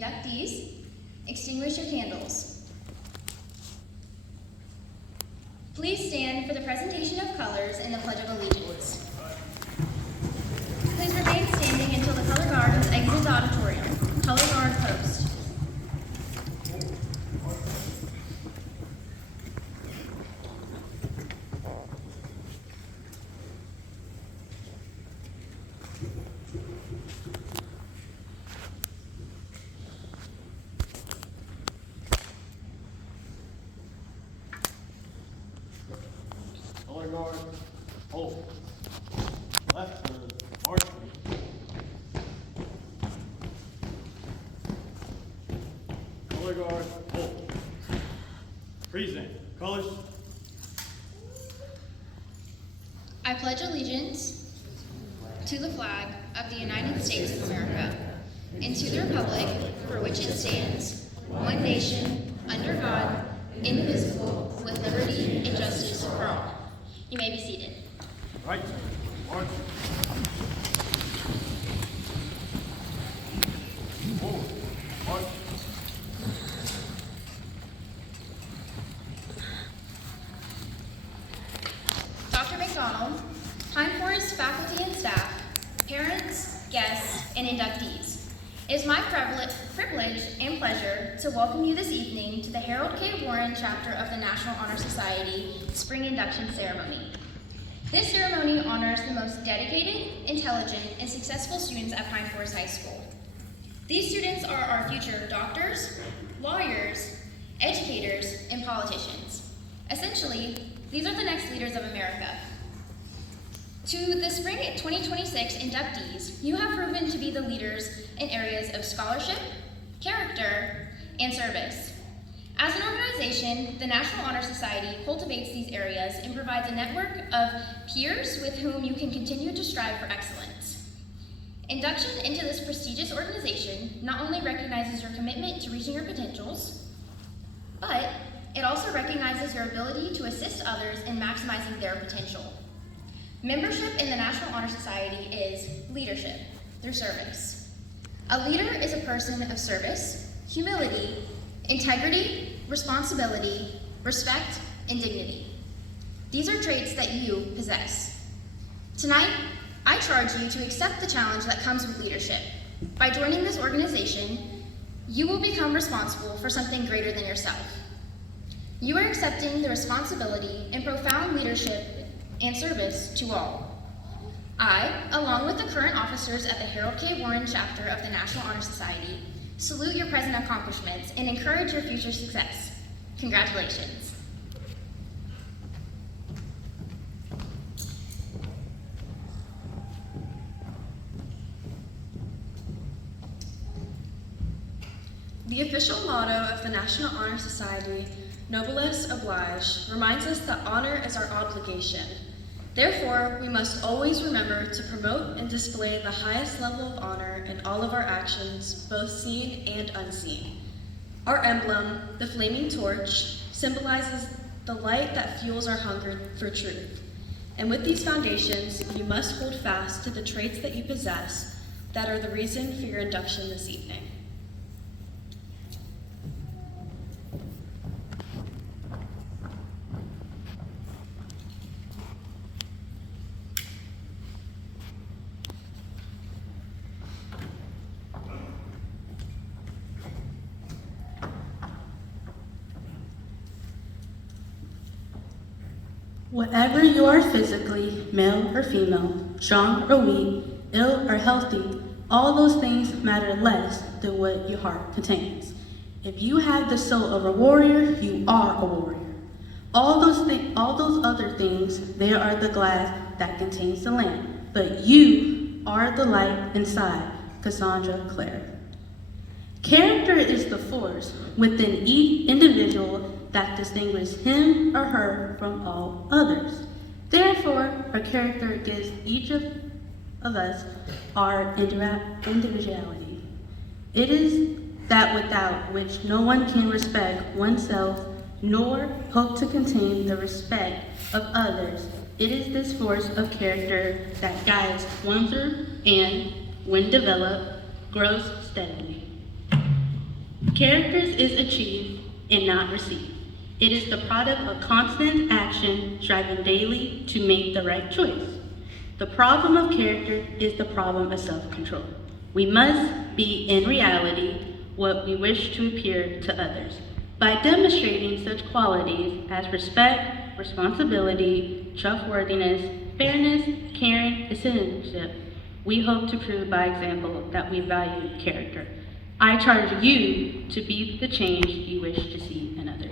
Inductees, extinguish your candles. Please stand for the presentation of colors and the Pledge of Allegiance. Please remain standing until the color guard exits the auditorium. Color guard post. Color guard, hold. Left turn, march. Color guard, hold. Present, colors. I pledge allegiance to the flag of the United States of America and to the republic for which it stands, one nation, under God, indivisible, with liberty and justice for all. You may be seated. Right, march. Forward, march. Dr. McDonald, Pine Forest faculty and staff, parents, guests, and inductees, it is my privilege and pleasure to welcome you this evening to the Harold K. Warren chapter of the National Honor Society Spring Induction Ceremony. This ceremony honors the most dedicated, intelligent, and successful students at Pine Forest High School. These students are our future doctors, lawyers, educators, and politicians. Essentially, these are the next leaders of America. To the Spring 2026 inductees, you have proven to be the leaders in areas of scholarship, character, and service. As an organization, the National Honor Society cultivates these areas and provides a network of peers with whom you can continue to strive for excellence. Induction into this prestigious organization not only recognizes your commitment to reaching your potentials, but it also recognizes your ability to assist others in maximizing their potential. Membership in the National Honor Society is leadership through service. A leader is a person of service, humility, integrity, responsibility, respect, and dignity. These are traits that you possess. Tonight, I charge you to accept the challenge that comes with leadership. By joining this organization, you will become responsible for something greater than yourself. You are accepting the responsibility and profound leadership and service to all. I, along with the current officers at the Harold K. Warren chapter of the National Honor Society, salute your present accomplishments and encourage your future success. Congratulations. The official motto of the National Honor Society, Noblesse Oblige, reminds us that honor is our obligation. Therefore, we must always remember to promote and display the highest level of honor in all of our actions, both seen and unseen. Our emblem, the flaming torch, symbolizes the light that fuels our hunger for truth. And with these foundations, you must hold fast to the traits that you possess that are the reason for your induction this evening. Whatever you are physically, male or female, strong or weak, ill or healthy, all those things matter less than what your heart contains. If you have the soul of a warrior, you are a warrior. All those other things, they are the glass that contains the lamp. But you are the light inside. Cassandra Clare. Character is the force within each individual that distinguishes him or her from all others. Therefore, our character gives each of us our individuality. It is that without which no one can respect oneself nor hope to contain the respect of others. It is this force of character that guides one through and, when developed, grows steadily. Characters is achieved and not received. It is the product of constant action, striving daily to make the right choice. The problem of character is the problem of self-control. We must be in reality what we wish to appear to others. By demonstrating such qualities as respect, responsibility, trustworthiness, fairness, caring, and citizenship, we hope to prove by example that we value character. I charge you to be the change you wish to see in others.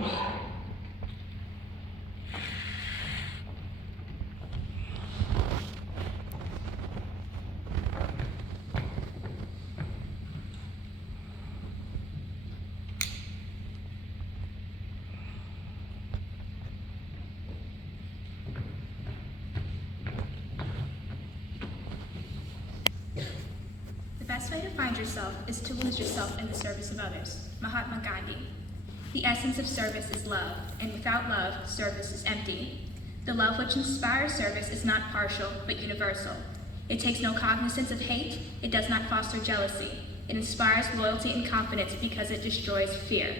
The best way to find yourself is to lose yourself in the service of others. Mahatma Gandhi. The essence of service is love, and without love, service is empty. The love which inspires service is not partial, but universal. It takes no cognizance of hate, it does not foster jealousy. It inspires loyalty and confidence because it destroys fear.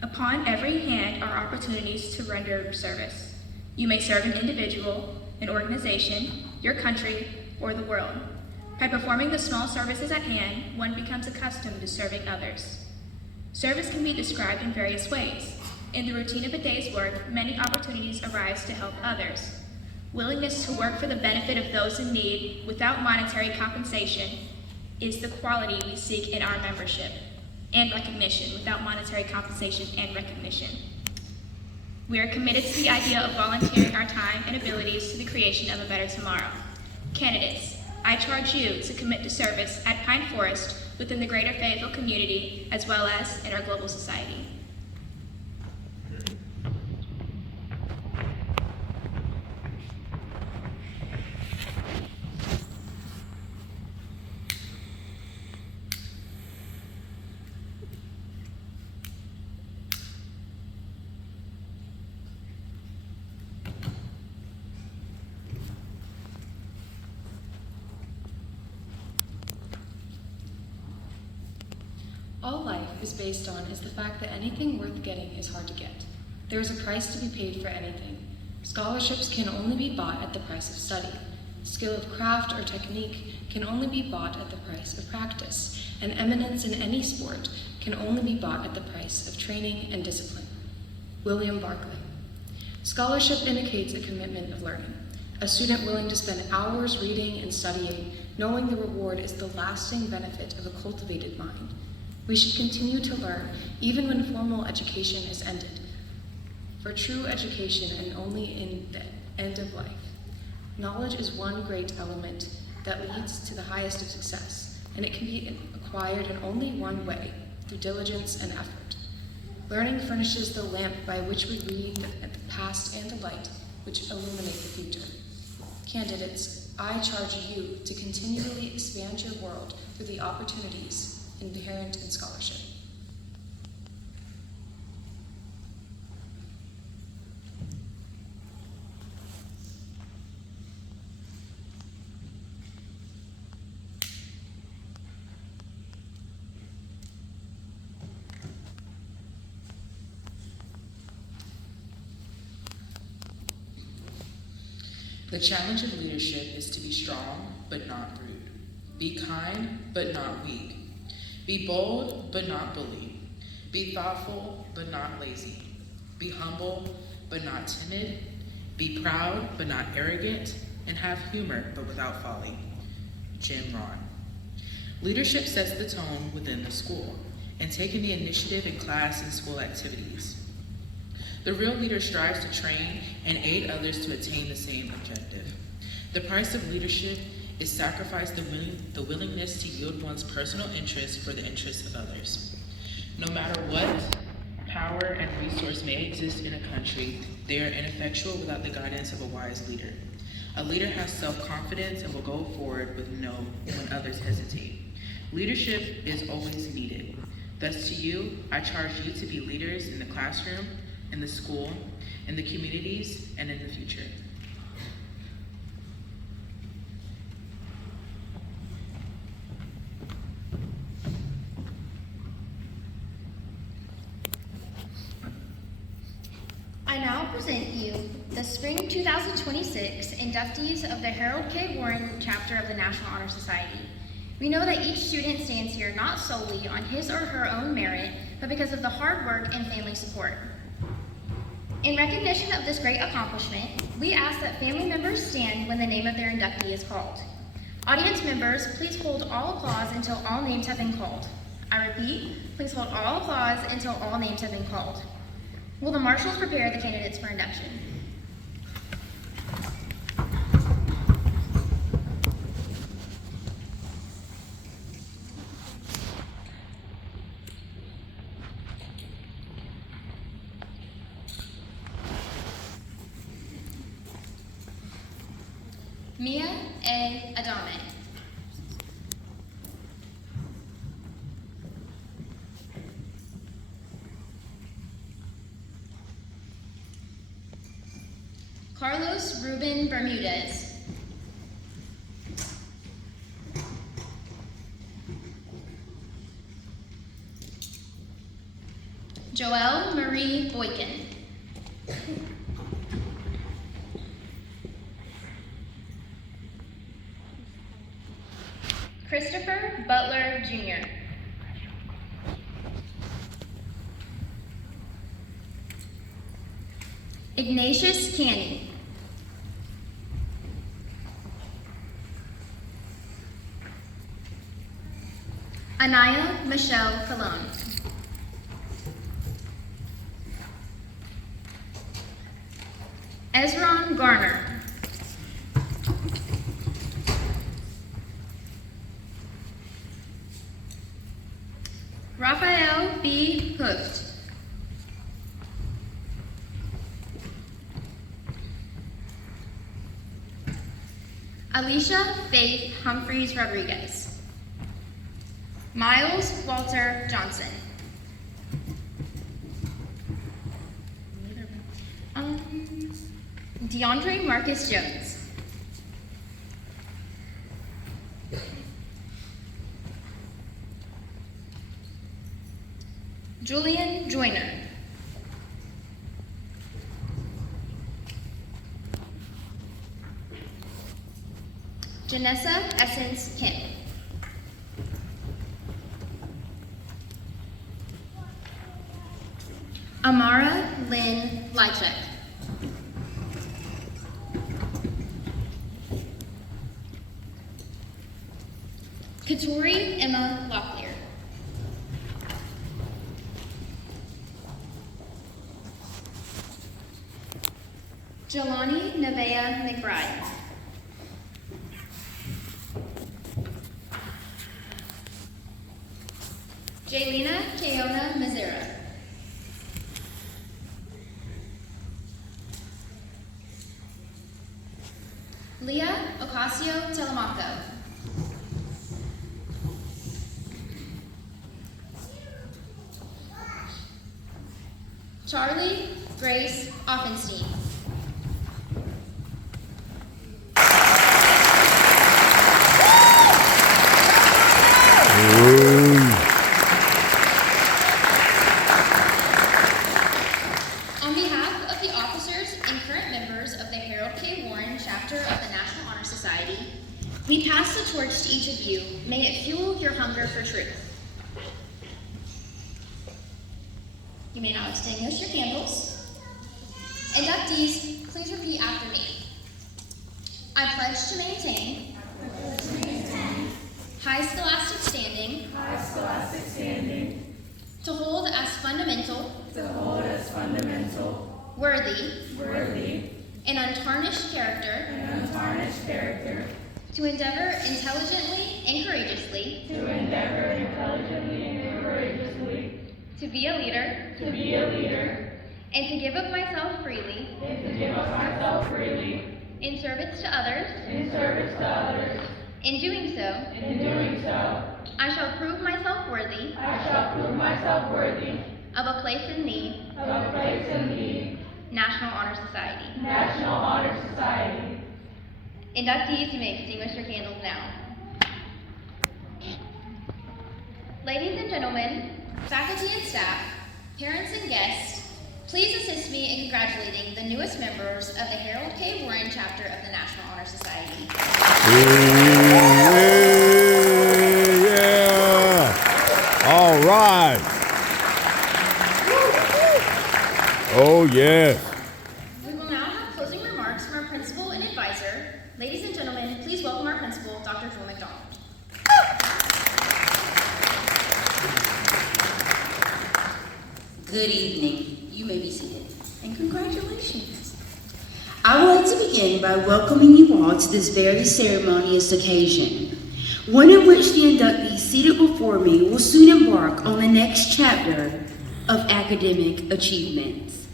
Upon every hand are opportunities to render service. You may serve an individual, an organization, your country, or the world. By performing the small services at hand, one becomes accustomed to serving others. Service can be described in various ways. In the routine of a day's work, many opportunities arise to help others. Willingness to work for the benefit of those in need without monetary compensation is the quality we seek in our membership, and recognition without monetary compensation and recognition. We are committed to the idea of volunteering our time and abilities to the creation of a better tomorrow. Candidates, I charge you to commit to service at Pine Forest within the greater Fayetteville community as well as in our global society. All life is based on is the fact that anything worth getting is hard to get. There is a price to be paid for anything. Scholarships can only be bought at the price of study. Skill of craft or technique can only be bought at the price of practice, and eminence in any sport can only be bought at the price of training and discipline. William Barclay. Scholarship indicates a commitment of learning. A student willing to spend hours reading and studying, knowing the reward is the lasting benefit of a cultivated mind. We should continue to learn even when formal education has ended. For true education and only in the end of life, knowledge is one great element that leads to the highest of success, and it can be acquired in only one way, through diligence and effort. Learning furnishes the lamp by which we read the past and the light which illuminate the future. Candidates, I charge you to continually expand your world through the opportunities inherent in scholarship. The challenge of leadership is to be strong, but not rude. Be kind, but not weak. Be bold, but not bully. Be thoughtful, but not lazy. Be humble, but not timid. Be proud, but not arrogant. And have humor, but without folly. Jim Rohn. Leadership sets the tone within the school and taking the initiative in class and school activities. The real leader strives to train and aid others to attain the same objective. The price of leadership is sacrifice the willingness to yield one's personal interests for the interests of others. No matter what power and resource may exist in a country, they are ineffectual without the guidance of a wise leader. A leader has self-confidence and will go forward with no when others hesitate. Leadership is always needed. Thus to you, I charge you to be leaders in the classroom, in the school, in the communities, and in the future. present you the Spring 2026 inductees of the Harold K. Warren chapter of the National Honor Society. We know that each student stands here not solely on his or her own merit, but because of the hard work and family support. In recognition of this great accomplishment, we ask that family members stand when the name of their inductee is called. Audience members, please hold all applause until all names have been called. I repeat, please hold all applause until all names have been called. Will the marshals prepare the candidates for induction? Mia A. Adame. Carlos Ruben Bermudez. Joelle Marie Boykin. Christopher Butler Jr. Ignatius Canny. Anaya Michelle Colon. Ezron Garner. Raphael B. Hooft. Alicia Faith Humphreys Rodriguez. Miles Walter Johnson. DeAndre Marcus Jones. Julian Joyner. Janessa Essence Kim. Amara Lynn Lychek. Katori Emma Locklear. Jelani Nevaeh McBride. Jaylina Keona Mazera. Leah Ocasio Telemaco. Charlie Grace Offenstein. On behalf of the officers and current members of the Harold K. Warren chapter of the National Honor Society, we pass the torch to each of you. May it fuel your hunger for truth. You may now extinguish your candles. Inductees, please repeat after me. I pledge to maintain high scholastic standing, to hold as fundamental, worthy, and untarnished character, to endeavor intelligently and courageously, to be a leader, and to give of myself freely, in service to others, in doing so, I shall prove myself worthy, of a place in the National Honor Society. Inductees, you may extinguish your candles now. Ladies and gentlemen, faculty and staff, parents and guests, Please assist me in congratulating the newest members of the Harold K. Warren chapter of the National Honor Society. Yeah. All right. Oh, yes. We will now have closing remarks from our principal and advisor. Ladies and gentlemen, please welcome our principal, Dr. Joel McDonald. Good evening. You may be seated. And congratulations. I would like to begin by welcoming you all to this very ceremonious occasion, one in which the inductees seated before me will soon embark on the next chapter of academic achievements.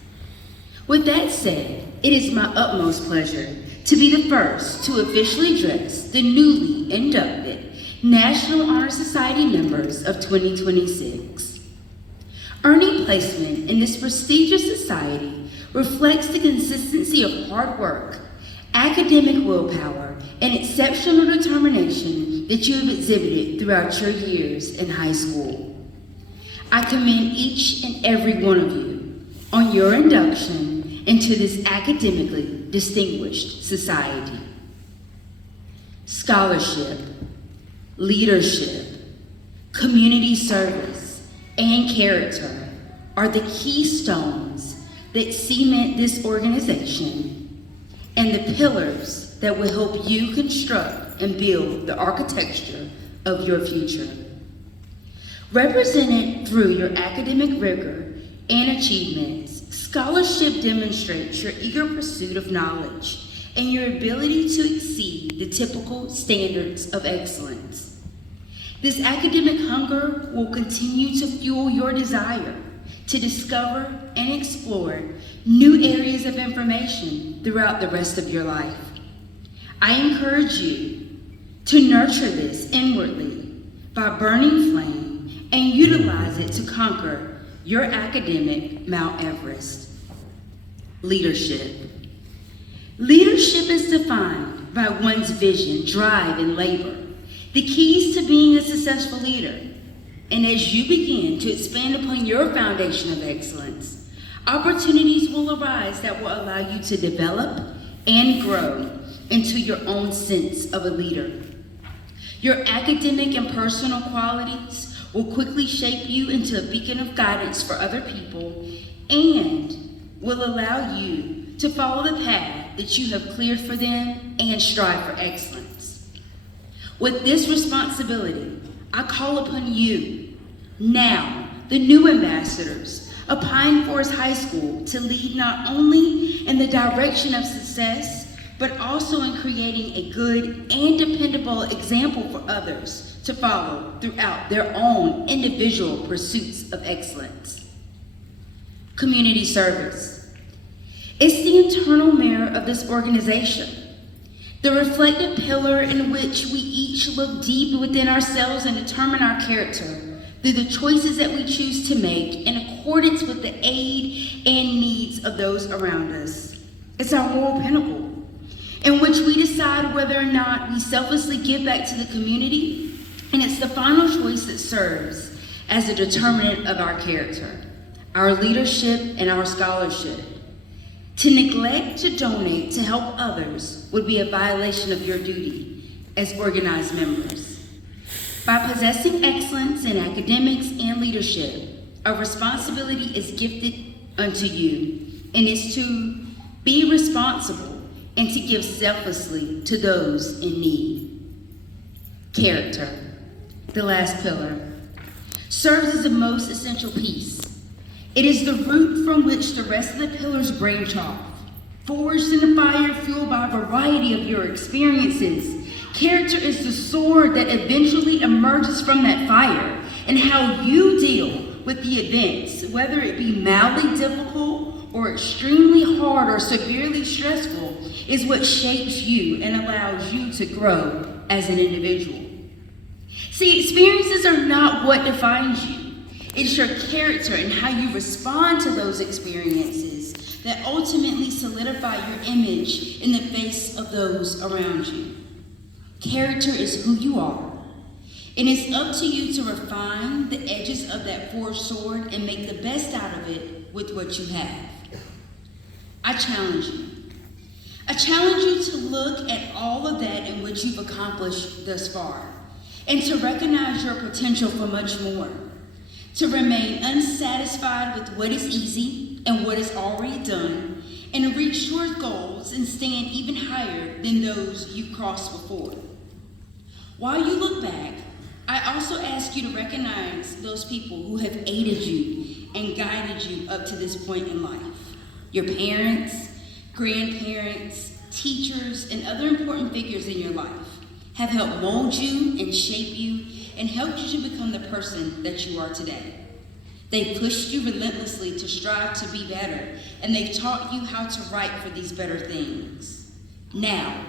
With that said, it is my utmost pleasure to be the first to officially address the newly inducted National Honor Society members of 2026. Earning placement in this prestigious society reflects the consistency of hard work, academic willpower, and exceptional determination that you have exhibited throughout your years in high school. I commend each and every one of you on your induction into this academically distinguished society. Scholarship, leadership, community service, and character are the keystones that cement this organization and the pillars that will help you construct and build the architecture of your future. Represented through your academic rigor and achievements, scholarship demonstrates your eager pursuit of knowledge and your ability to exceed the typical standards of excellence. This academic hunger will continue to fuel your desire to discover and explore new areas of information throughout the rest of your life. I encourage you to nurture this inwardly by burning flame and utilize it to conquer your academic Mount Everest. Leadership. Leadership is defined by one's vision, drive, and labor. The keys to being a successful leader. And as you begin to expand upon your foundation of excellence, opportunities will arise that will allow you to develop and grow into your own sense of a leader. Your academic and personal qualities will quickly shape you into a beacon of guidance for other people and will allow you to follow the path that you have cleared for them and strive for excellence. With this responsibility, I call upon you, now, the new ambassadors of Pine Forest High School, to lead not only in the direction of success, but also in creating a good and dependable example for others to follow throughout their own individual pursuits of excellence. Community service. It's the internal mirror of this organization, the reflective pillar in which we each look deep within ourselves and determine our character through the choices that we choose to make in accordance with the aid and needs of those around us. It's our moral pinnacle, in which we decide whether or not we selflessly give back to the community, and it's the final choice that serves as a determinant of our character, our leadership, and our scholarship. To neglect to donate to help others would be a violation of your duty as organized members. By possessing excellence in academics and leadership, a responsibility is gifted unto you, and is to be responsible and to give selflessly to those in need. Character, the last pillar, serves as the most essential piece. It is the root from which the rest of the pillars branch off. Forged in the fire, fueled by a variety of your experiences, character is the sword that eventually emerges from that fire, and how you deal with the events, whether it be mildly difficult or extremely hard or severely stressful, is what shapes you and allows you to grow as an individual. See, experiences are not what defines you. It's your character and how you respond to those experiences that ultimately solidify your image in the face of those around you. Character is who you are, and it's up to you to refine the edges of that forged sword and make the best out of it with what you have. I challenge you. I challenge you to look at all of that in which you've accomplished thus far, and to recognize your potential for much more. To remain unsatisfied with what is easy and what is already done, and reach towards goals and stand even higher than those you've crossed before. While you look back, I also ask you to recognize those people who have aided you and guided you up to this point in life. Your parents, grandparents, teachers, and other important figures in your life have helped mold you and shape you and helped you to become the person that you are today. They've pushed you relentlessly to strive to be better, and they've taught you how to write for these better things. Now,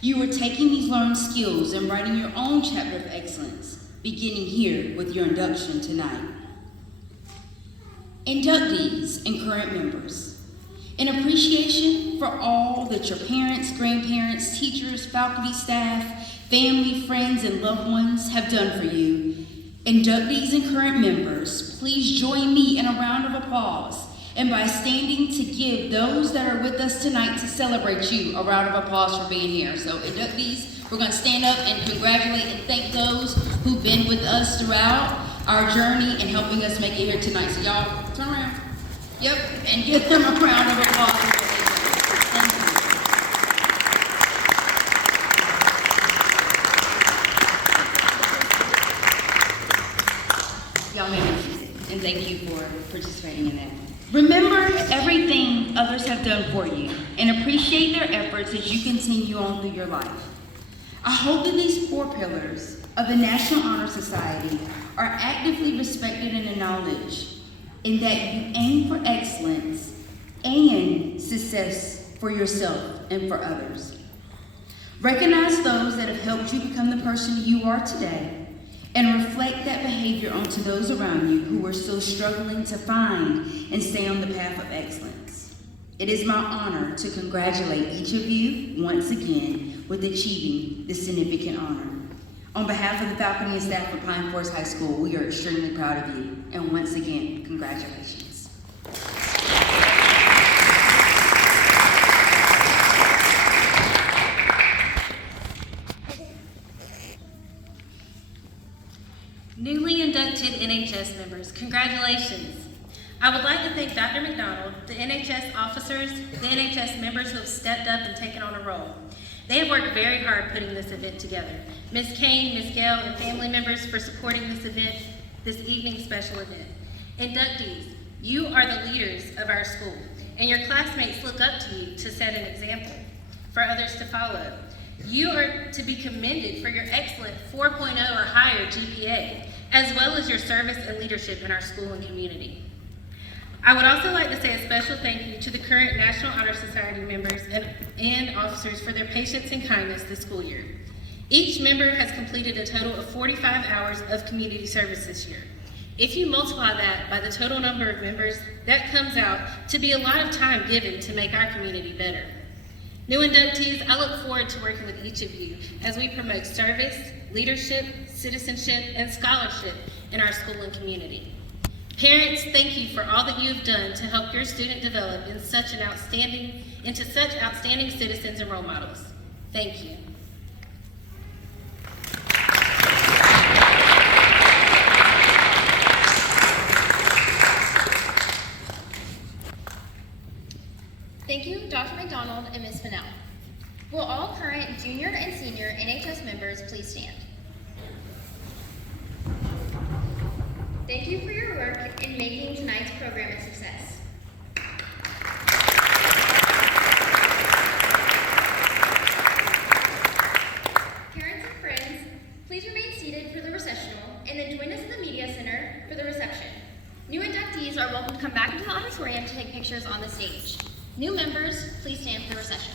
you are taking these learned skills and writing your own chapter of excellence, beginning here with your induction tonight. Inductees and current members, in appreciation for all that your parents, grandparents, teachers, faculty, staff, family, friends, and loved ones have done for you, inductees and current members, please join me in a round of applause, and by standing to give those that are with us tonight to celebrate you a round of applause for being here. So inductees, we're going to stand up and congratulate and thank those who've been with us throughout our journey and helping us make it here tonight. So y'all, turn around. Yep, and give them a round of applause. Thank you. Y'all may be seated, and thank you for participating in that. Remember everything others have done for you, and appreciate their efforts as you continue on through your life. I hope that these 4 pillars of the National Honor Society are actively respected and acknowledged, in that you aim for excellence and success for yourself and for others. Recognize those that have helped you become the person you are today, and reflect that behavior onto those around you who are still struggling to find and stay on the path of excellence. It is my honor to congratulate each of you once again with achieving this significant honor. On behalf of the faculty and staff of Pine Forest High School, we are extremely proud of you, and once again, congratulations. Newly inducted NHS members, congratulations. I would like to thank Dr. McDonald, the NHS officers, the NHS members who have stepped up and taken on a role. They have worked very hard putting this event together. Ms. Kane, Ms. Gale, and family members for supporting this event, this evening's special event. Inductees, you are the leaders of our school, and your classmates look up to you to set an example for others to follow. You are to be commended for your excellent 4.0 or higher GPA, as well as your service and leadership in our school and community. I would also like to say a special thank you to the current National Honor Society members and officers for their patience and kindness this school year. Each member has completed a total of 45 hours of community service this year. If you multiply that by the total number of members, that comes out to be a lot of time given to make our community better. New inductees, I look forward to working with each of you as we promote service, leadership, citizenship, and scholarship in our school and community. Parents, thank you for all that you have done to help your student develop into such outstanding citizens and role models. Thank you. Thank you, Dr. McDonald and Ms. Fennell. Will all current junior and senior NHS members please stand? Thank you for your work in making tonight's program a success. Parents and friends, please remain seated for the recessional and then join us in the Media Center for the reception. New inductees are welcome to come back into the auditorium to take pictures on the stage. New members, please stand for the recession.